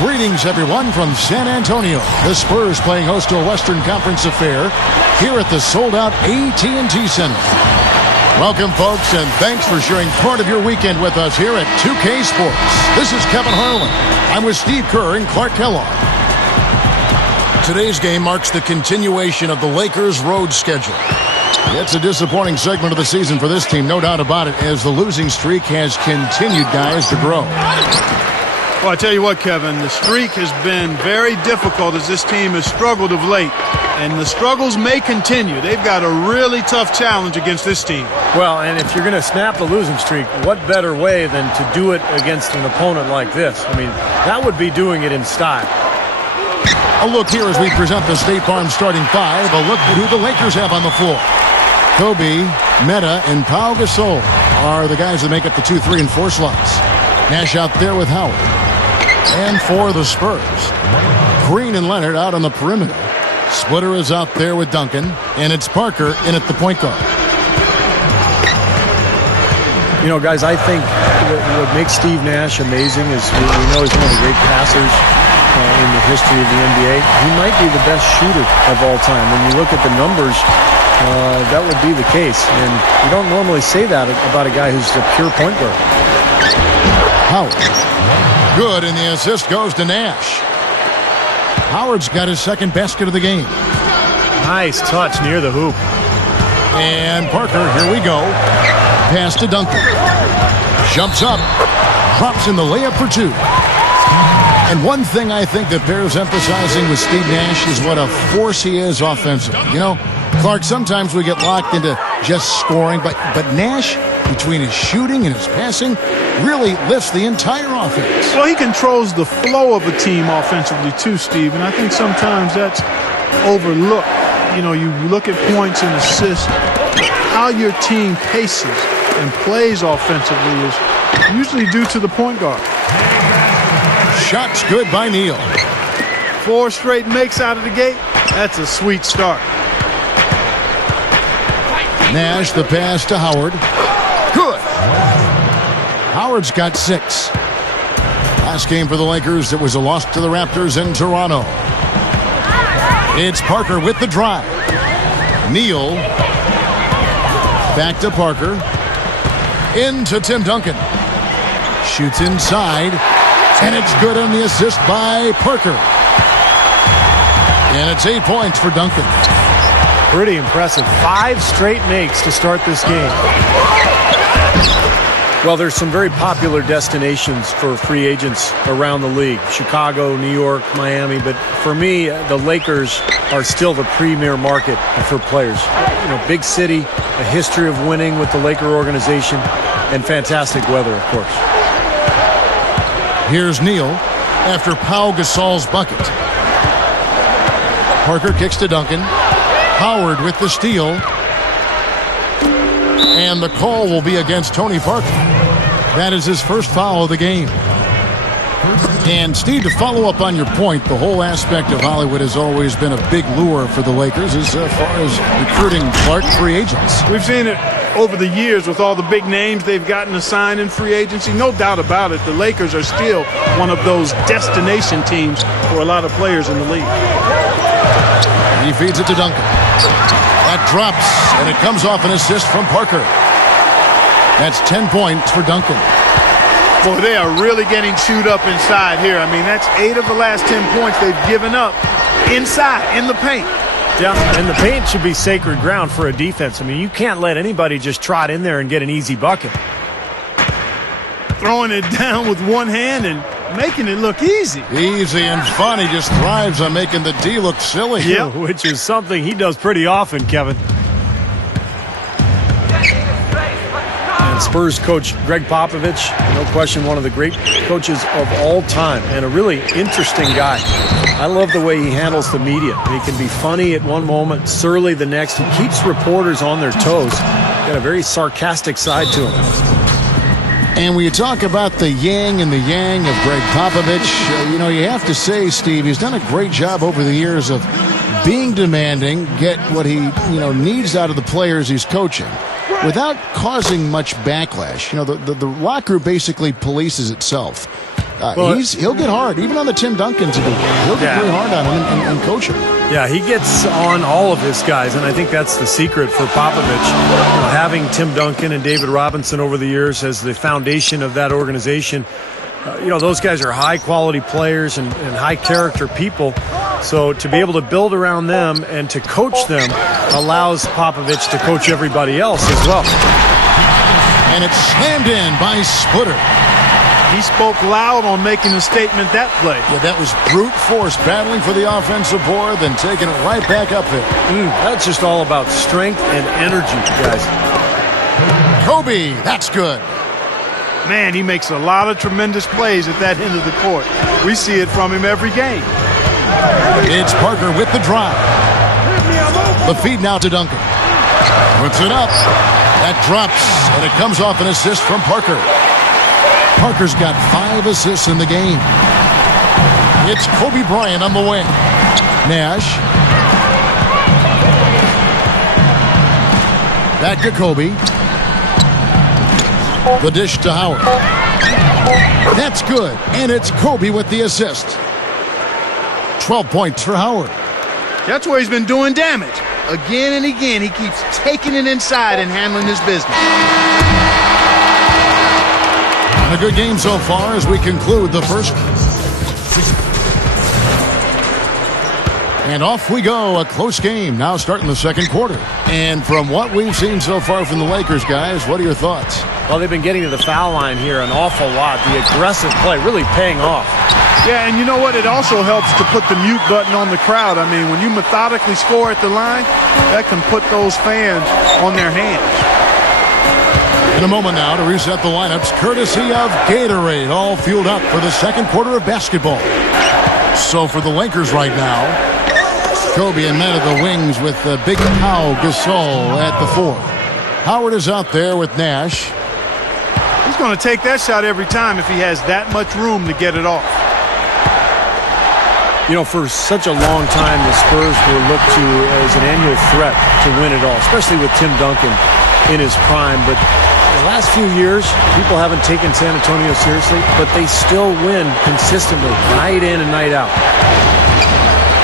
Greetings, everyone, from San Antonio. The Spurs playing host to a Western Conference affair here at the sold-out AT&T Center. Welcome, folks, and thanks for sharing part of your weekend with us here at 2K Sports. This is Kevin Harlan. I'm with Steve Kerr and Clark Kellogg. Today's game marks the continuation of the Lakers' road schedule. It's a disappointing segment of the season for this team, no doubt about it, as the losing streak has continued, guys, to grow. Well, I tell you what, Kevin, the streak has been very difficult as this team has struggled of late. And the struggles may continue. They've got a really tough challenge against this team. Well, and if you're going to snap the losing streak, what better way than to do it against an opponent like this? I mean, that would be doing it in style. A look here as we present the State Farm starting five. A look at who the Lakers have on the floor. Kobe, Meta, and Pau Gasol are the guys that make up the 2, 3, and 4 slots. Nash out there with Howard. And for the Spurs, Green and Leonard out on the perimeter. Splitter is out there with Duncan, and it's Parker in at the point guard. You know, guys, I think what makes Steve Nash amazing is we know he's one of the great passers in the history of the NBA. He might be the best shooter of all time. When you look at the numbers, that would be the case. And you don't normally say that about a guy who's a pure point guard. Howard. Good, and the assist goes to Nash. Howard's got his second basket of the game. Nice touch near the hoop. And Parker, here we go. Pass to Duncan. Jumps up. Drops in the layup for 2. And one thing I think that bears emphasizing with Steve Nash is what a force he is offensively. You know, Clark, sometimes we get locked into just scoring, but Nash, between his shooting and his passing, really lifts the entire offense. Well, he controls the flow of a team offensively too, Steve, and I think sometimes that's overlooked. You know, you look at points and assists, how your team paces and plays offensively is usually due to the point guard. Shots good by Neal. 4 straight makes out of the gate. That's a sweet start. Nash, the pass to Howard. Good. Howard's got 6. Last game for the Lakers, it was a loss to the Raptors in Toronto. It's Parker with the drive. Neal. Back to Parker. Into Tim Duncan. Shoots inside. And it's good on the assist by Parker. And it's 8 points for Duncan. Pretty impressive. 5 straight makes to start this game. Well, there's some very popular destinations for free agents around the league. Chicago, New York, Miami. But for me, the Lakers are still the premier market for players. You know, big city, a history of winning with the Laker organization, and fantastic weather, of course. Here's Neal after Pau Gasol's bucket. Parker kicks to Duncan. Howard with the steal. And the call will be against Tony Parker. That is his first foul of the game. And Steve, to follow up on your point, the whole aspect of Hollywood has always been a big lure for the Lakers as far as recruiting Clark free agents. We've seen it over the years with all the big names they've gotten assigned in free agency. No doubt about it, the Lakers are still one of those destination teams for a lot of players in the league. He feeds it to Duncan. That drops, and it comes off an assist from Parker. That's 10 points for Duncan. Boy, they are really getting chewed up inside here. I mean, that's 8 of the last 10 points they've given up inside, in the paint. Yeah, and the paint should be sacred ground for a defense. I mean, you can't let anybody just trot in there and get an easy bucket. Throwing it down with one hand and making it look easy. Easy and fun. He just thrives on making the D look silly. Yeah, which is something he does pretty often, Kevin. And Spurs coach Greg Popovich, no question one of the great coaches of all time and a really interesting guy. I love the way he handles the media. He can be funny at one moment, surly the next. He keeps reporters on their toes. Got a very sarcastic side to him. And when you talk about the yin and the yang of Greg Popovich, you know, you have to say, Steve, he's done a great job over the years of being demanding, get what he, needs out of the players he's coaching without causing much backlash. You know, the locker room basically polices itself. He'll get hard, even on the Tim Duncans. He'll get really hard on him and coach him. Yeah, he gets on all of his guys, and I think that's the secret for Popovich. Having Tim Duncan and David Robinson over the years as the foundation of that organization. Those guys are high-quality players and high-character people. So to be able to build around them and to coach them allows Popovich to coach everybody else as well. And it's slammed in by Splitter. He spoke loud on making a statement that play. Yeah, that was brute force battling for the offensive board, then taking it right back up there. That's just all about strength and energy, guys. Kobe, that's good. Man, he makes a lot of tremendous plays at that end of the court. We see it from him every game. It's Parker with the drive. The feed now to Duncan. Puts it up. That drops, and it comes off an assist from Parker. Parker's got 5 assists in the game. It's Kobe Bryant on the wing. Nash. Back to Kobe. The dish to Howard. That's good, and it's Kobe with the assist. 12 points for Howard. That's where he's been doing damage. Again and again, he keeps taking it inside and handling his business. And a good game so far as we conclude the first. And off we go, a close game now starting the second quarter. And from what we've seen so far from the Lakers, guys, what are your thoughts? Well, they've been getting to the foul line here an awful lot. The aggressive play really paying off. Yeah, and you know what? It also helps to put the mute button on the crowd. I mean, when you methodically score at the line, that can put those fans on their hands. In a moment now to reset the lineups, courtesy of Gatorade, all fueled up for the second quarter of basketball. So for the Lakers right now, Kobe and men at the wings with Big Pau Gasol at the 4. Howard is out there with Nash. He's going to take that shot every time if he has that much room to get it off. For such a long time, the Spurs were looked to as an annual threat to win it all, especially with Tim Duncan in his prime. But the last few years, people haven't taken San Antonio seriously, but they still win consistently, night in and night out.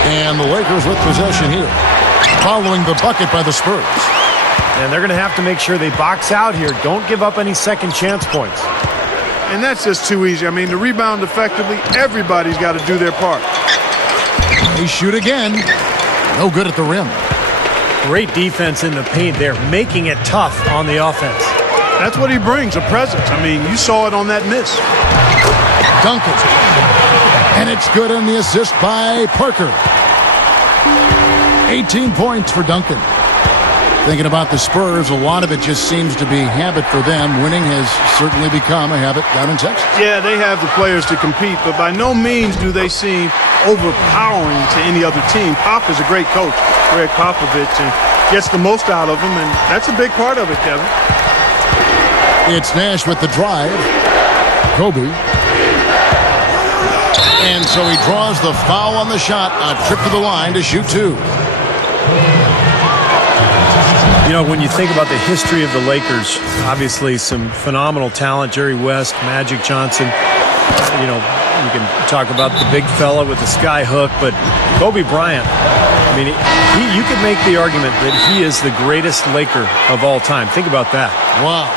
And the Lakers with possession here, following the bucket by the Spurs. And they're going to have to make sure they box out here. Don't give up any second chance points. And that's just too easy. I mean, to rebound effectively, everybody's got to do their part. They shoot again. No good at the rim. Great defense in the paint there, making it tough on the offense. That's what he brings, a presence. I mean, you saw it on that miss. Duncan. And it's good on the assist by Parker. 18 points for Duncan. Thinking about the Spurs, a lot of it just seems to be habit for them. Winning has certainly become a habit down in Texas. Yeah, they have the players to compete, but by no means do they seem overpowering to any other team. Pop is a great coach, Greg Popovich, and gets the most out of them, and that's a big part of it, Kevin. It's Nash with the drive. Kobe. And so he draws the foul on the shot, a trip to the line to shoot 2. When you think about the history of the Lakers, obviously some phenomenal talent, Jerry West, Magic Johnson. You can talk about the big fella with the sky hook, but Kobe Bryant, I mean, you could make the argument that he is the greatest Laker of all time. Think about that. Wow.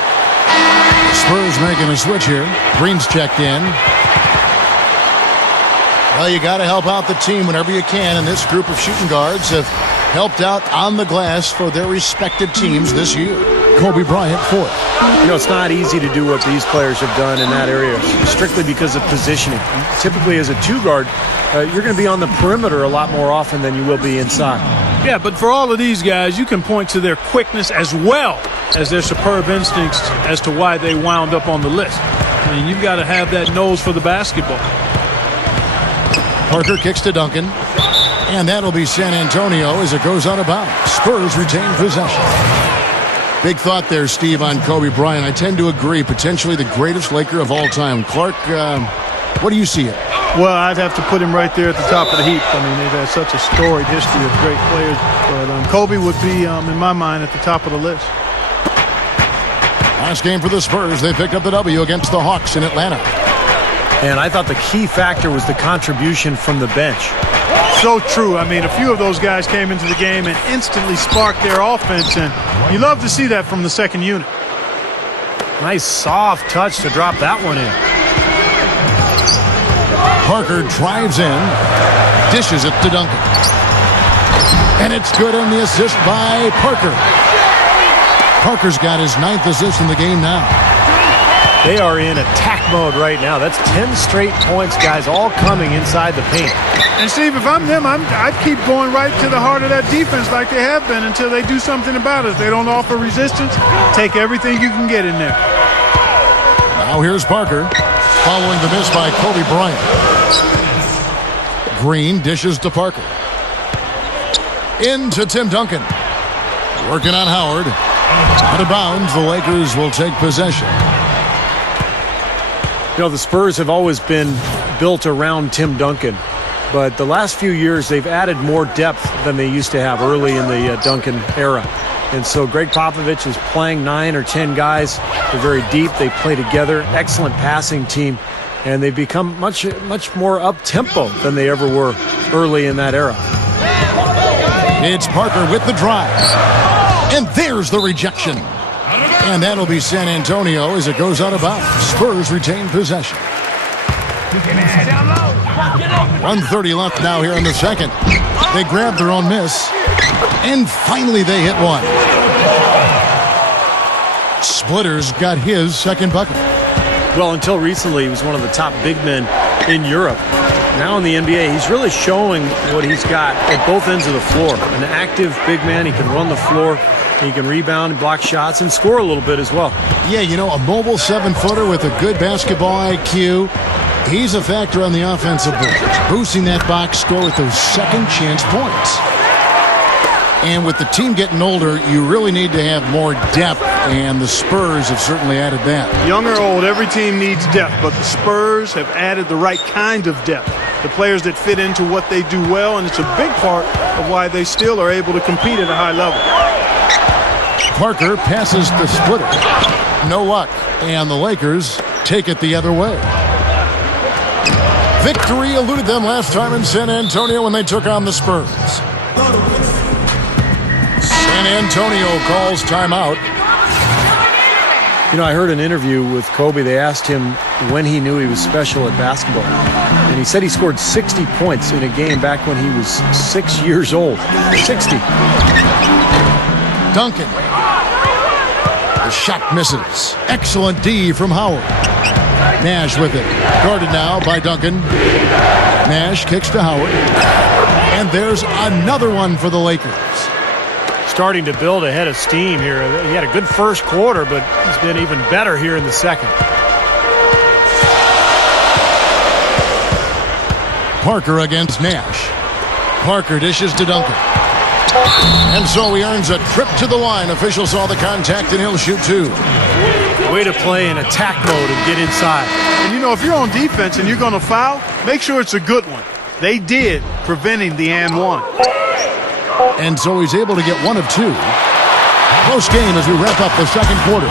Spurs making a switch here. Green's checked in. Well, you got to help out the team whenever you can, and this group of shooting guards have helped out on the glass for their respective teams this year. Kobe Bryant, 4th. It's not easy to do what these players have done in that area, strictly because of positioning. Typically, as a 2-guard, you're going to be on the perimeter a lot more often than you will be inside. Yeah, but for all of these guys, you can point to their quickness as well as their superb instincts as to why they wound up on the list. I mean, you've got to have that nose for the basketball. Parker kicks to Duncan. And that'll be San Antonio as it goes out of bounds. Spurs retain possession. Big thought there, Steve, on Kobe Bryant. I tend to agree, potentially the greatest Laker of all time. Clark, what do you see it? Well, I'd have to put him right there at the top of the heap. I mean, they've had such a storied history of great players. But Kobe would be, in my mind, at the top of the list. Last game for the Spurs. They picked up the W against the Hawks in Atlanta. And I thought the key factor was the contribution from the bench. So true. I mean, a few of those guys came into the game and instantly sparked their offense, and you love to see that from the second unit. Nice soft touch to drop that one in. Parker drives in, dishes it to Duncan. And it's good on the assist by Parker. Parker's got his 9th assist in the game now. They are in attack mode right now. That's 10 straight points, guys, all coming inside the paint. And Steve, if I'm them, I'd keep going right to the heart of that defense like they have been until they do something about it. If they don't offer resistance, take everything you can get in there. Now here's Parker, following the miss by Kobe Bryant. Green dishes to Parker. Into Tim Duncan. Working on Howard. Out of bounds, the Lakers will take possession. You know, the Spurs have always been built around Tim Duncan, but the last few years they've added more depth than they used to have early in the Duncan era. And so Greg Popovich is playing 9 or 10 guys. They're very deep. They play together. Excellent passing team. And they've become much more up-tempo than they ever were early in that era. It's Parker with the drive. And there's the rejection. And that'll be San Antonio as it goes out of bounds. Spurs retain possession. 1:30 left now here in the second. They grab their own miss. And finally they hit one. Splitter's got his second bucket. Well, until recently, he was one of the top big men in Europe. Now in the NBA, he's really showing what he's got at both ends of the floor. An active big man. He can run the floor. He can rebound, block shots, and score a little bit as well. Yeah, you know, a mobile 7-footer with a good basketball IQ. He's a factor on the offensive boards, boosting that box score with those second chance points. And with the team getting older, you really need to have more depth, and the Spurs have certainly added that. Young or old, every team needs depth, but the Spurs have added the right kind of depth. The players that fit into what they do well, and it's a big part of why they still are able to compete at a high level. Parker passes the Splitter. No luck, and the Lakers take it the other way. Victory eluded them last time in San Antonio when they took on the Spurs. San Antonio calls timeout. You know, I heard an interview with Kobe. They asked him when he knew he was special at basketball. And he said he scored 60 points in a game back when he was 6 years old. 60. Duncan. The shot misses. Excellent D from Howard. Nash with it. Guarded now by Duncan. Nash kicks to Howard. And there's another one for the Lakers. Starting to build a head of steam here. He had a good first quarter, but he's been even better here in the second. Parker against Nash. Parker dishes to Duncan. And so he earns a trip to the line. Officials saw the contact and he'll shoot 2. Way to play in attack mode and get inside. And you know, if you're on defense and you're going to foul, make sure it's a good one. They did, preventing the and one. And so he's able to get 1 of 2. Close game as we wrap up the second quarter.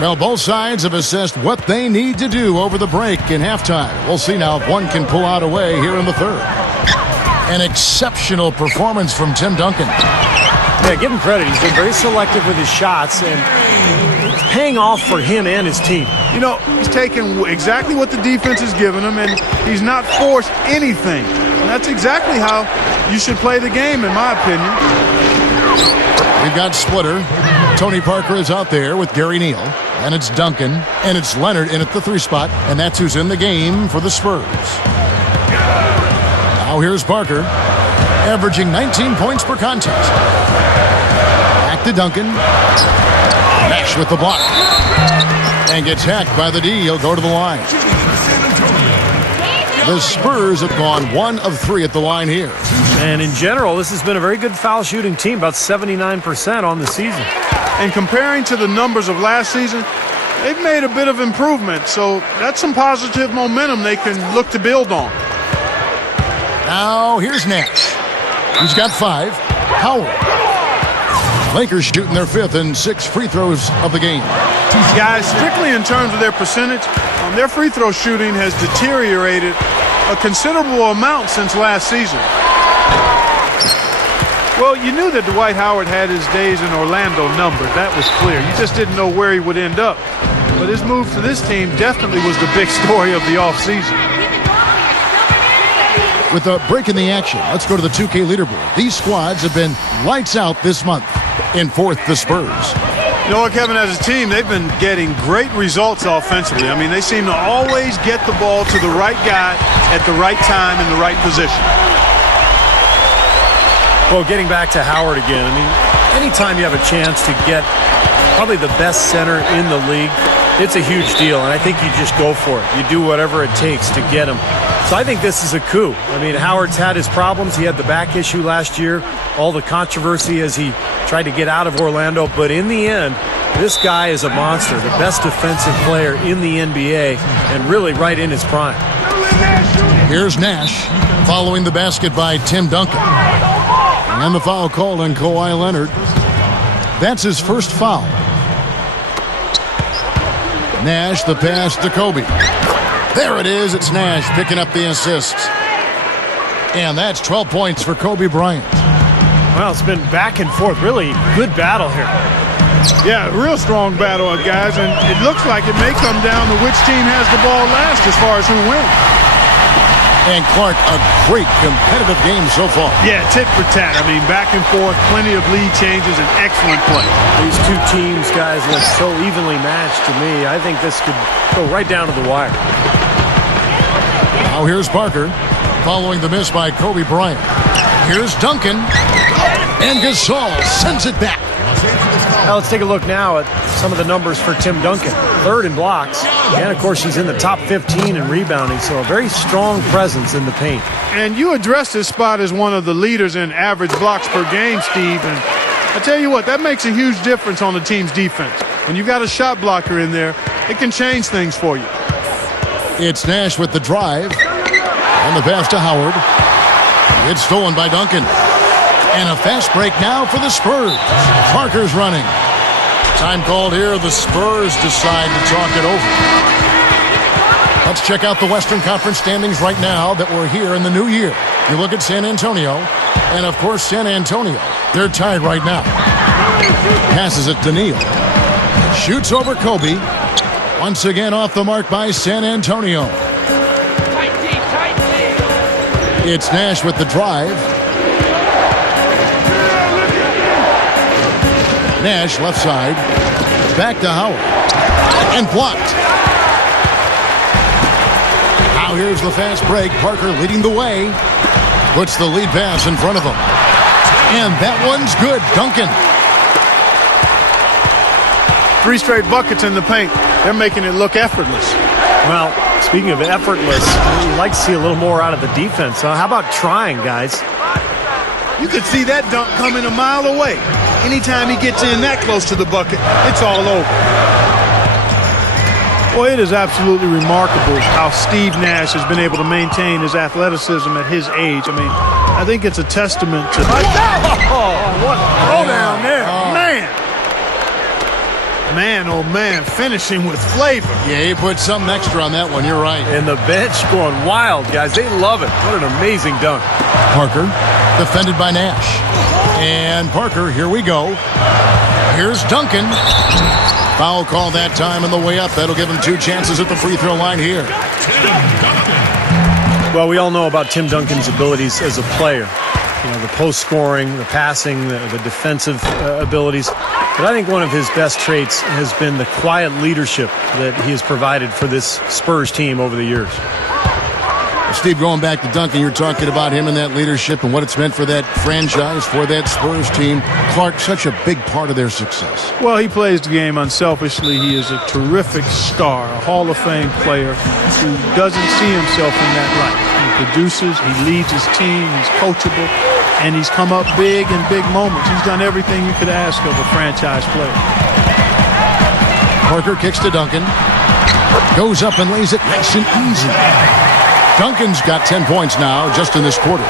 Well, both sides have assessed what they need to do over the break in halftime. We'll see now if one can pull out a way here in the third. An exceptional performance from Tim Duncan. Yeah, give him credit. He's been very selective with his shots, and it's paying off for him and his team. You know, he's taken exactly what the defense has given him, and he's not forced anything. And that's exactly how you should play the game, in my opinion. We've got Splitter. Tony Parker is out there with Gary Neal. And it's Duncan. And it's Leonard in at the 3 spot. And that's who's in the game for the Spurs. Now here's Parker, averaging 19 points per contest. Back to Duncan. Nash with the block. And gets hacked by the D. He'll go to the line. The Spurs have gone 1 of 3 at the line here. And in general, this has been a very good foul shooting team, about 79% on the season. And comparing to the numbers of last season, they've made a bit of improvement. So that's some positive momentum they can look to build on. Now here's Nash. He's got 5. Howard. Lakers shooting their 5th and 6 free throws of the game. Guys, strictly in terms of their percentage, their free throw shooting has deteriorated a considerable amount since last season. Well, you knew that Dwight Howard had his days in Orlando numbered. That was clear. You just didn't know where he would end up. But his move to this team definitely was the big story of the offseason. With a break in the action, let's go to the 2K leaderboard. These squads have been lights out this month. In 4th, the Spurs. You know what, Kevin, as a team, they've been getting great results offensively. I mean, they seem to always get the ball to the right guy at the right time in the right position. Well, getting back to Howard again, I mean, anytime you have a chance to get probably the best center in the league, it's a huge deal, and I think you just go for it. You do whatever it takes to get him. So I think this is a coup. I mean, Howard's had his problems. He had the back issue last year, all the controversy as he tried to get out of Orlando. But in the end, this guy is a monster, the best defensive player in the NBA, and really right in his prime. Here's Nash following the basket by Tim Duncan. And the foul called on Kawhi Leonard. That's his first foul. Nash, the pass to Kobe. There it is. It's Nash picking up the assist. And that's 12 points for Kobe Bryant. Well, it's been back and forth. Really good battle here. Yeah, real strong battle, guys. And it looks like it may come down to which team has the ball last as far as who wins. And Clark, a great competitive game so far. Yeah, tit for tat. I mean, back and forth, plenty of lead changes, and excellent play. These two teams, guys, look so evenly matched to me. I think this could go right down to the wire. Now here's Parker following the miss by Kobe Bryant. Here's Duncan. And Gasol sends it back. Now let's take a look now at some of the numbers for Tim Duncan. 3rd in blocks, and of course he's in the top 15 in rebounding, so a very strong presence in the paint. And you addressed this spot as one of the leaders in average blocks per game, Steve, and I tell you what, that makes a huge difference on the team's defense. When you've got a shot blocker in there, it can change things for you. It's Nash with the drive, and the pass to Howard. It's stolen by Duncan. And a fast break now for the Spurs. Parker's running. Time called here. The Spurs decide to talk it over. Let's check out the Western Conference standings right now that we're here in the new year. You look at San Antonio, and of course San Antonio. They're tied right now. Passes it to Neal. Shoots over Kobe. Once again off the mark by San Antonio. It's Nash with the drive. Nash left side. Back to Howard. And blocked. Now here's the fast break. Parker leading the way. Puts the lead pass in front of him. And that one's good. Duncan. 3 straight buckets in the paint. They're making it look effortless. Well, speaking of effortless, you'd like to see a little more out of the defense. How about trying, guys? You could see that dunk coming a mile away. Anytime he gets in that close to the bucket, it's all over. Well, it is absolutely remarkable how Steve Nash has been able to maintain his athleticism at his age. I mean, I think it's a testament to... What a throwdown there. Man, oh man, finishing with flavor. Yeah, he put something extra on that one. You're right. And the bench going wild, guys. They love it. What an amazing dunk. Parker, defended by Nash. And Parker, here we go. Here's Duncan. Foul call that time on the way up. That'll give him 2 chances at the free throw line here. Well, we all know about Tim Duncan's abilities as a player. You know, the post scoring, the passing, the defensive abilities. But I think one of his best traits has been the quiet leadership that he has provided for this Spurs team over the years. Steve, going back to Duncan, you're talking about him and that leadership and what it's meant for that franchise, for that Spurs team. Clark, such a big part of their success. Well, he plays the game unselfishly. He is a terrific star, a Hall of Fame player who doesn't see himself in that light. He produces, he leads his team, he's coachable, and he's come up big in big moments. He's done everything you could ask of a franchise player. Parker kicks to Duncan. Goes up and lays it nice and easy. Duncan's got 10 points now just in this quarter.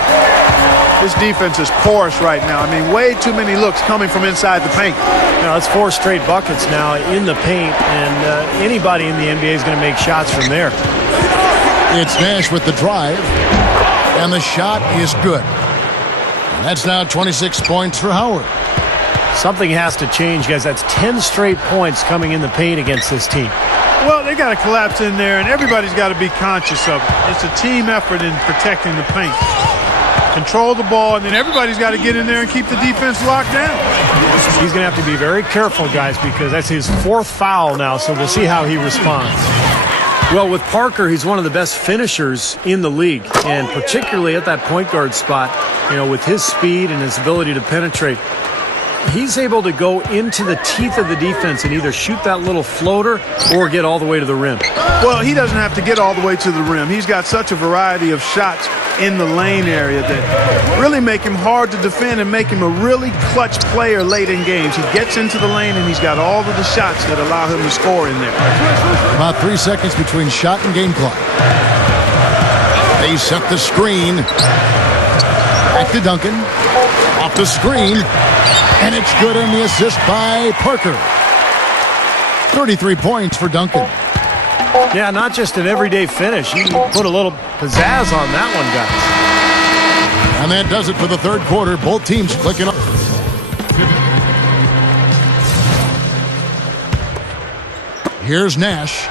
This defense is porous right now. I mean, way too many looks coming from inside the paint. Now, it's 4 straight buckets now in the paint, and anybody in the NBA is going to make shots from there. It's Nash with the drive, and the shot is good. And that's now 26 points for Howard. Something has to change, guys. That's 10 straight points coming in the paint against this team. Well, they got to collapse in there, and everybody's got to be conscious of it. It's a team effort in protecting the paint. Control the ball, and then everybody's got to get in there and keep the defense locked down. He's going to have to be very careful, guys, because that's his 4th foul now, so we'll see how he responds. Well, with Parker, he's one of the best finishers in the league, and particularly at that point guard spot, you know, with his speed and his ability to penetrate. He's able to go into the teeth of the defense and either shoot that little floater or get all the way to the rim. Well, he doesn't have to get all the way to the rim. He's got such a variety of shots in the lane area that really make him hard to defend and make him a really clutch player late in games. He gets into the lane and he's got all of the shots that allow him to score in there. About 3 seconds between shot and game clock. They set the screen. Back to Duncan. Off the screen. And it's good on the assist by Parker. 33 points for Duncan. Yeah, not just an everyday finish. He put a little pizzazz on that one, guys. And that does it for the third quarter. Both teams clicking up. Here's Nash.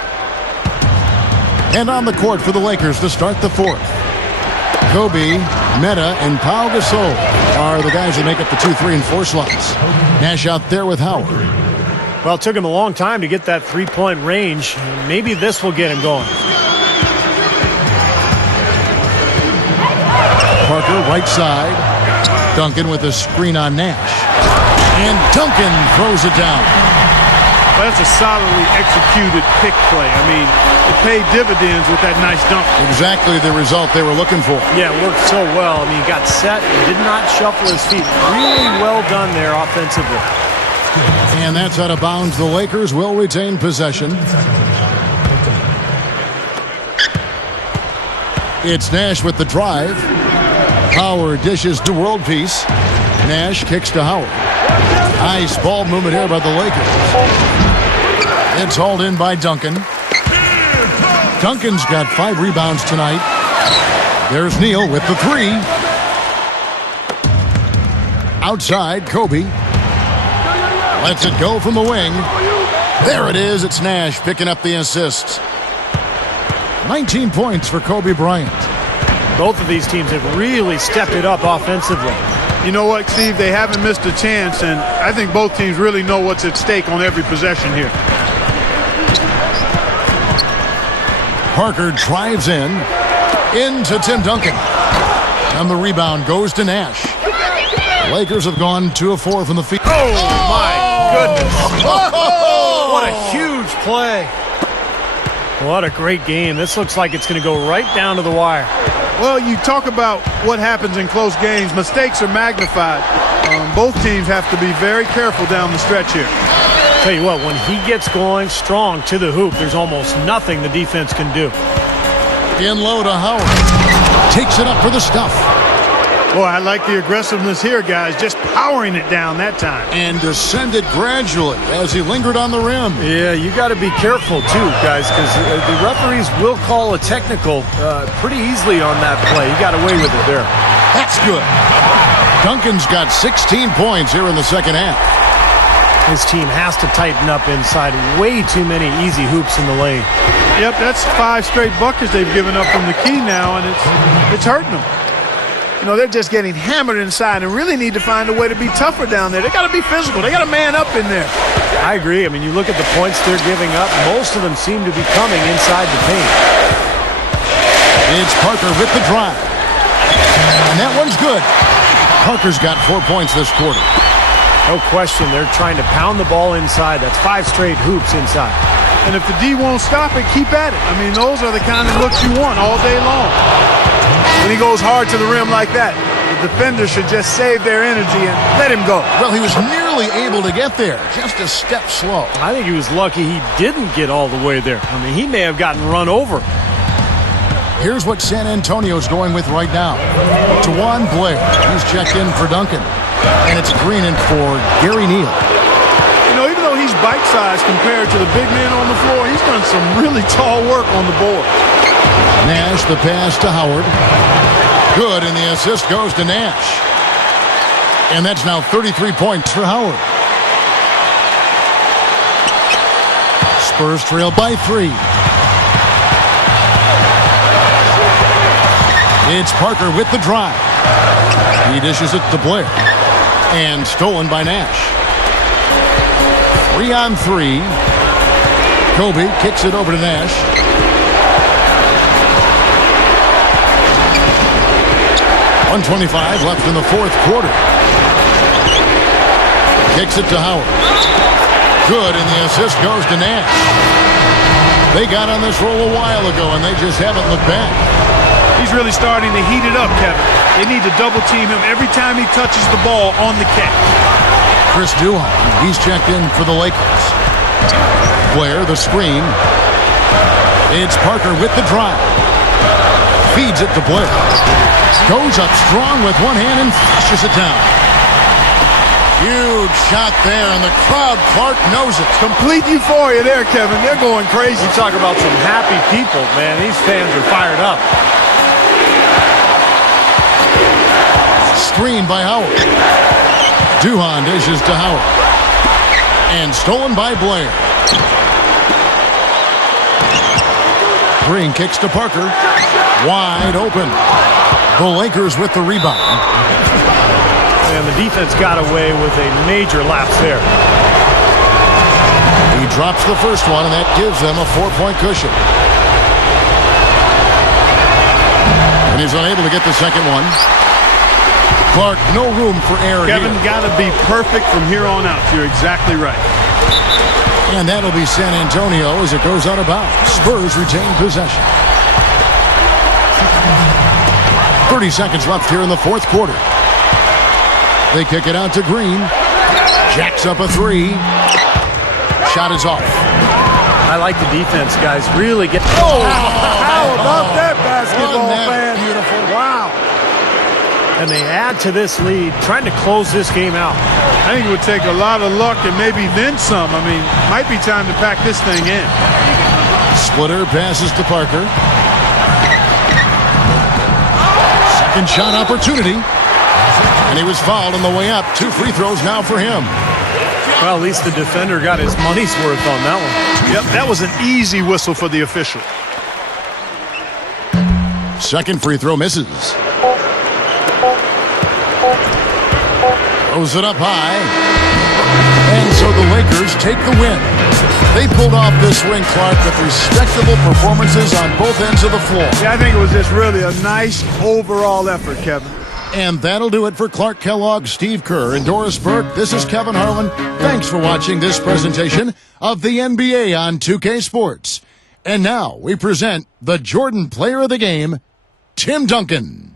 And on the court for the Lakers to start the fourth. Kobe, Meta, and Pau Gasol are the guys that make up the 2, 3, and 4 slots. Nash out there with Howard. Well, it took him a long time to get that 3-point range. Maybe this will get him going. Parker, right side. Duncan with a screen on Nash. And Duncan throws it down. Well, that's a solidly executed pick play. I mean, it paid dividends with that nice dunk. Exactly the result they were looking for. Yeah, it worked so well. I mean, he got set and did not shuffle his feet. Really well done there offensively. And that's out of bounds. The Lakers will retain possession. It's Nash with the drive. Howard dishes to world peace. Nash kicks to Howard. Nice ball movement here by the Lakers. It's hauled in by Duncan. Duncan's got 5 rebounds tonight. There's Neal with the 3. Outside, Kobe. Lets it go from the wing. There it is. It's Nash picking up the assist. 19 points for Kobe Bryant. Both of these teams have really stepped it up offensively. You know what, Steve? They haven't missed a chance, and I think both teams really know what's at stake on every possession here. Parker drives into Tim Duncan. And the rebound goes to Nash. The Lakers have gone 2 of 4 from the field. Oh, my goodness. What a huge play. What a great game. This looks like it's going to go right down to the wire. Well, you talk about what happens in close games. Mistakes are magnified. Both teams have to be very careful down the stretch here. Tell you what, when he gets going strong to the hoop, there's almost nothing the defense can do. In low to Howard. Takes it up for the stuff. Boy, I like the aggressiveness here, guys. Just powering it down that time. And descended gradually as he lingered on the rim. Yeah, you got to be careful, too, guys, because the referees will call a technical pretty easily on that play. He got away with it there. That's good. Duncan's got 16 points here in the second half. His team has to tighten up inside. Way too many easy hoops in the lane. Yep, that's 5 straight buckets they've given up from the key now, and it's hurting them. You know, they're just getting hammered inside and really need to find a way to be tougher down there. They got to be physical. They got to man up in there. I agree. I mean, you look at the points they're giving up. Most of them seem to be coming inside the paint. It's Parker with the drive. And that one's good. Parker's got 4 points this quarter. No question. They're trying to pound the ball inside. That's 5 straight hoops inside. And if the D won't stop it, keep at it. I mean, those are the kind of looks you want all day long. When he goes hard to the rim like that, the defender should just save their energy and let him go. Well, he was nearly able to get there, just a step slow. I think he was lucky he didn't get all the way there. I mean, he may have gotten run over. Here's what San Antonio's going with right now. Tawan Blair. He's checked in for Duncan. And it's Greenan for Gary Neal. You know, even though he's bite-sized compared to the big men on the floor, he's done some really tall work on the board. Nash, the pass to Howard. Good, and the assist goes to Nash. And that's now 33 points for Howard. Spurs trail by 3. It's Parker with the drive. He dishes it to Blair. And stolen by Nash. 3 on 3. Kobe kicks it over to Nash. .125 left in the fourth quarter. Kicks it to Howard. Good, and the assist goes to Nash. They got on this roll a while ago, and they just haven't looked back. He's really starting to heat it up, Kevin. They need to double-team him every time he touches the ball on the catch. Chris Duhon, he's checked in for the Lakers. Blair, the screen. It's Parker with the drive. Feeds it to Blair. Goes up strong with one hand and flushes it down. Huge shot there, and the crowd, Clark, knows it. Complete euphoria there, Kevin. They're going crazy. You talk about some happy people, man. These fans are fired up. Screen by Howard. Duhon dishes to Howard. And stolen by Blair. Green kicks to Parker. Wide open. The Lakers with the rebound. And the defense got away with a major lapse there. He drops the first one, and that gives them a 4-point cushion. And he's unable to get the second one. Clark, no room for error Kevin, here. got to be perfect from here on out. You're exactly right. And that'll be San Antonio as it goes out of bounds. Spurs retain possession. 30 seconds left here in the fourth quarter. They kick it out to Green. Jacks up a 3. Shot is off. I like the defense, guys. Really get. Oh, how about that basketball, Wasn't that man? beautiful? Wow. And they add to this lead, trying to close this game out. I think it would take a lot of luck and maybe then some. I mean, might be time to pack this thing in. Splitter passes to Parker. Second shot opportunity. And he was fouled on the way up. 2 free throws now for him. Well, at least the defender got his money's worth on that one. Yep, that was an easy whistle for the official. Second free throw misses. Throws it up high. And so the Lakers take the win. They pulled off this win, Clark, with respectable performances on both ends of the floor. Yeah, I think it was just really a nice overall effort, Kevin. And that'll do it for Clark Kellogg, Steve Kerr, and Doris Burke. This is Kevin Harlan. Thanks for watching this presentation of the NBA on 2K Sports. And now we present the Jordan Player of the Game, Tim Duncan.